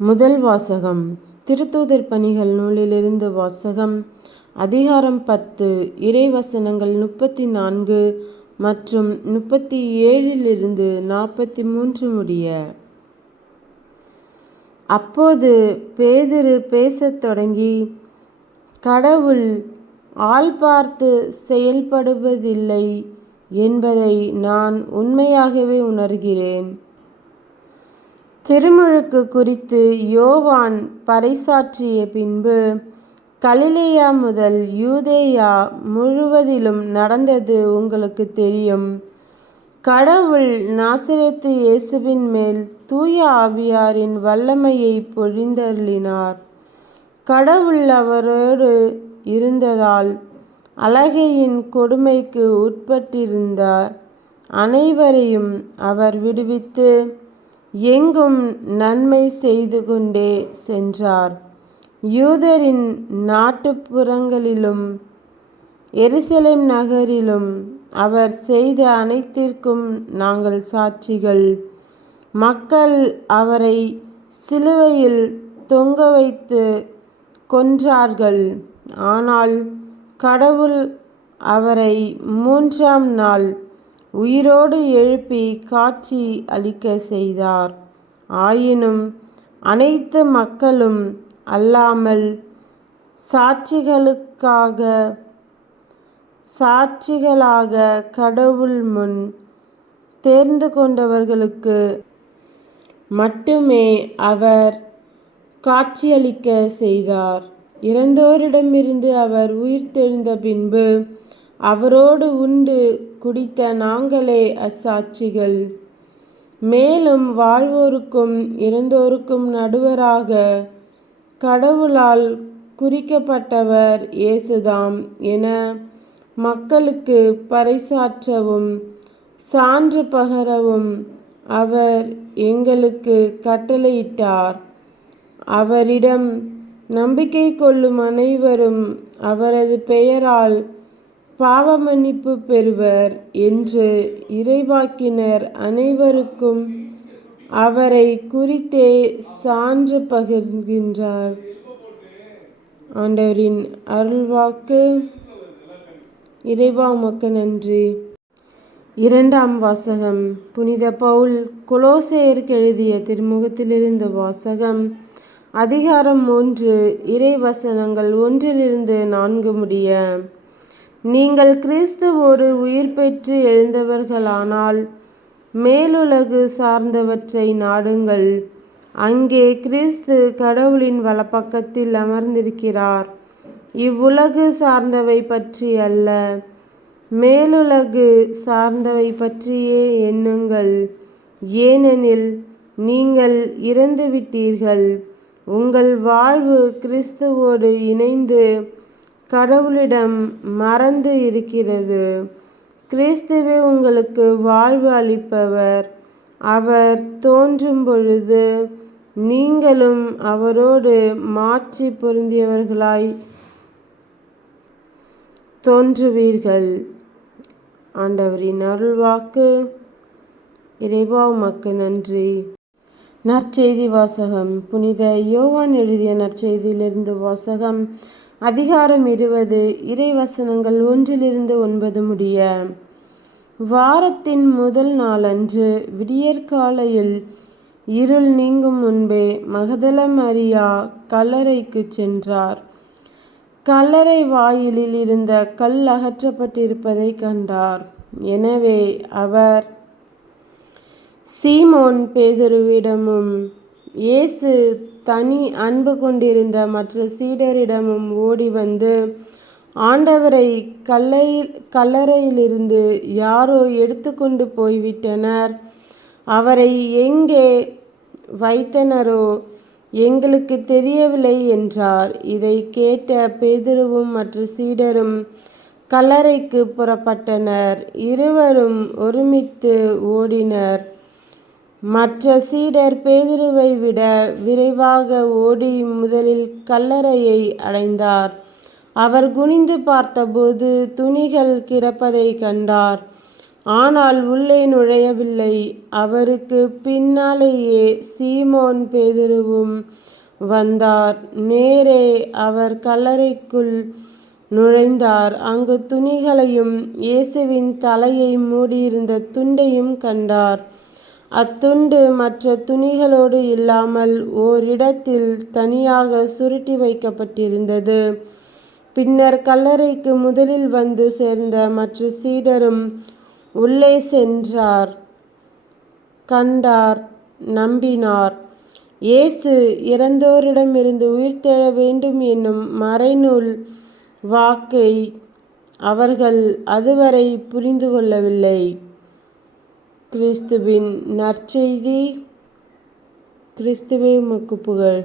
முதல் வாசகம். திருத்தூதர் பணிகள் நூலிலிருந்து வாசகம். அதிகாரம் 10, இறைவசனங்கள் 34 மற்றும் 37 43 முடிய. அப்போது பேதுரு பேசத் தொடங்கி, கடவுள் ஆள் பார்த்து செயல்படுவதில்லை என்பதை நான் உண்மையாகவே உணர்கிறேன். திருமுழுக்கு குறித்து யோவான் பறைசாற்றிய பின்பு கலிலேயா முதல் யூதேயா முழுவதிலும் நடந்தது உங்களுக்கு தெரியும். கடவுள் நாசரேத்து இயேசுவின் மேல் தூய ஆவியாரின் வல்லமையை பொழிந்தருளினார். கடவுள் அவரோடு இருந்ததால் அலகையின் கொடுமைக்கு உட்பட்டிருந்த அனைவரையும் அவர் விடுவித்து எங்கும் நன்மை செய்து கொண்டே சென்றார். யூதரின் நாட்டுப்புறங்களிலும் எருசலேம் நகரிலும் அவர் செய்த அனைத்திற்கும் நாங்கள் சாட்சிகள். மக்கள் அவரை சிலுவையில் தொங்க வைத்து கொன்றார்கள். ஆனால் கடவுள் அவரை 3ஆம் நாள் உயிரோடு எழுப்பி காட்சி அளிக்க செய்தார். ஆயினும் அனைத்து மக்களும் அல்லாமல் சாட்சிகளாக கடவுள் முன் தேர்ந்து கொண்டவர்களுக்கு மட்டுமே அவர் காட்சியளிக்க செய்தார். இறந்தோரிடமிருந்து அவர் உயிர்த்தெழுந்த பின்பு அவரோடு உண்டு குடித்த நாங்களே அச்சாட்சிகள். மேலும் வாழ்வோருக்கும் இறந்தோருக்கும் நடுவராக கடவுளால் குறிக்கப்பட்டவர் இயேசுதாம் என மக்களுக்கு பறைசாற்றவும் சான்று பகரவும் அவர் எங்களுக்கு கட்டளையிட்டார். அவரிடம் நம்பிக்கை கொள்ளும் அனைவரும் அவரது பெயரால் பாவ மன்னிப்பு பெறுவர் என்று இறைவாக்கினர் அனைவருக்கும் அவரை குறித்தே சான்று பகர்கின்றார். ஆண்டவரின் அருள்வாக்கு. இறைவா உமக்கு நன்றி. இரண்டாம் வாசகம். புனித பவுல் கொலோசேயருக்கு எழுதிய திருமுகத்திலிருந்து வாசகம். அதிகாரம் 3, இறைவசனங்கள் 1-4 முடிய. நீங்கள் கிறிஸ்துவோடு உயிர் பெற்று எழுந்தவர்களானால் மேலுலகு சார்ந்தவற்றை நாடுங்கள். அங்கே கிறிஸ்து கடவுளின் வலப்பக்கத்தில் அமர்ந்திருக்கிறார். இவ்வுலகு சார்ந்தவை பற்றி அல்ல, மேலுலகு சார்ந்தவை பற்றியே எண்ணுங்கள். ஏனெனில் நீங்கள் இறந்துவிட்டீர்கள். உங்கள் வாழ்வு கிறிஸ்துவோடு இணைந்து கடவுளிடம் மறந்து இருக்கிறது. கிறிஸ்துவே உங்களுக்கு வாழ்வு அளிப்பவர். அவர் தோன்றும் பொழுது நீங்களும் அவரோடு மாட்சி பொருந்தியவர்களாய் தோன்றுவீர்கள். ஆண்டவரின் அருள்வாக்கு. இறைவா உமக்கு நன்றி. நற்செய்தி வாசகம். புனித யோவான் எழுதிய நற்செய்தியிலிருந்து வாசகம். அதிகாரம் 20, இறைவசனங்கள் 1-9 முடிய. வாரத்தின் முதல் நாளன்று விடியற்காலையில் இருள் நீங்கும் முன்பே மகதல மரியா கல்லறைக்கு சென்றார். கல்லறை வாயிலில் இருந்த கல் அகற்றப்பட்டிருப்பதை கண்டார். எனவே அவர் சீமோன் பேதுருவிடமும் இயேசு தனி அன்பு கொண்டிருந்த மற்ற சீடரிடமும் ஓடி வந்து, ஆண்டவரை கல்லறையிலிருந்து யாரோ எடுத்து கொண்டு போய்விட்டனர். அவரை எங்கே வைத்தனரோ எங்களுக்கு தெரியவில்லை என்றார். இதை கேட்ட பேதுருவும் மற்ற சீடரும் கல்லறைக்கு புறப்பட்டனர். இருவரும் ஒருமித்து ஓடினர். மற்ற சீடர் பேதுருவை விட விரைவாக ஓடி முதலில் கல்லறையை அடைந்தார். அவர் குனிந்து பார்த்தபோது துணிகள் கிடப்பதை கண்டார். ஆனால் உள்ளே நுழையவில்லை. அவருக்கு பின்னாலேயே சீமோன் பேதுருவும் வந்தார். நேரே அவர் கல்லறைக்குள் நுழைந்தார். அங்கு துணிகளையும் இயேசுவின் தலையை மூடியிருந்த துண்டையும் கண்டார். அத்துண்டு மற்ற துணிகளோடு இல்லாமல் ஓரிடத்தில் தனியாக சுருட்டி வைக்கப்பட்டிருந்தது. பின்னர் கல்லறைக்கு முதலில் வந்து சேர்ந்த மற்ற சீடரும் உள்ளே சென்றார், கண்டார், நம்பினார். இயேசு இறந்தோரிடமிருந்து உயிர்த்தெழ வேண்டும் என்னும் மறைநூல் வாக்கை அவர்கள் அதுவரை புரிந்து கொள்ளவில்லை. கிறிஸ்துவின் நற்செய்தி. கிறிஸ்துவே உமக்கு புகழ்.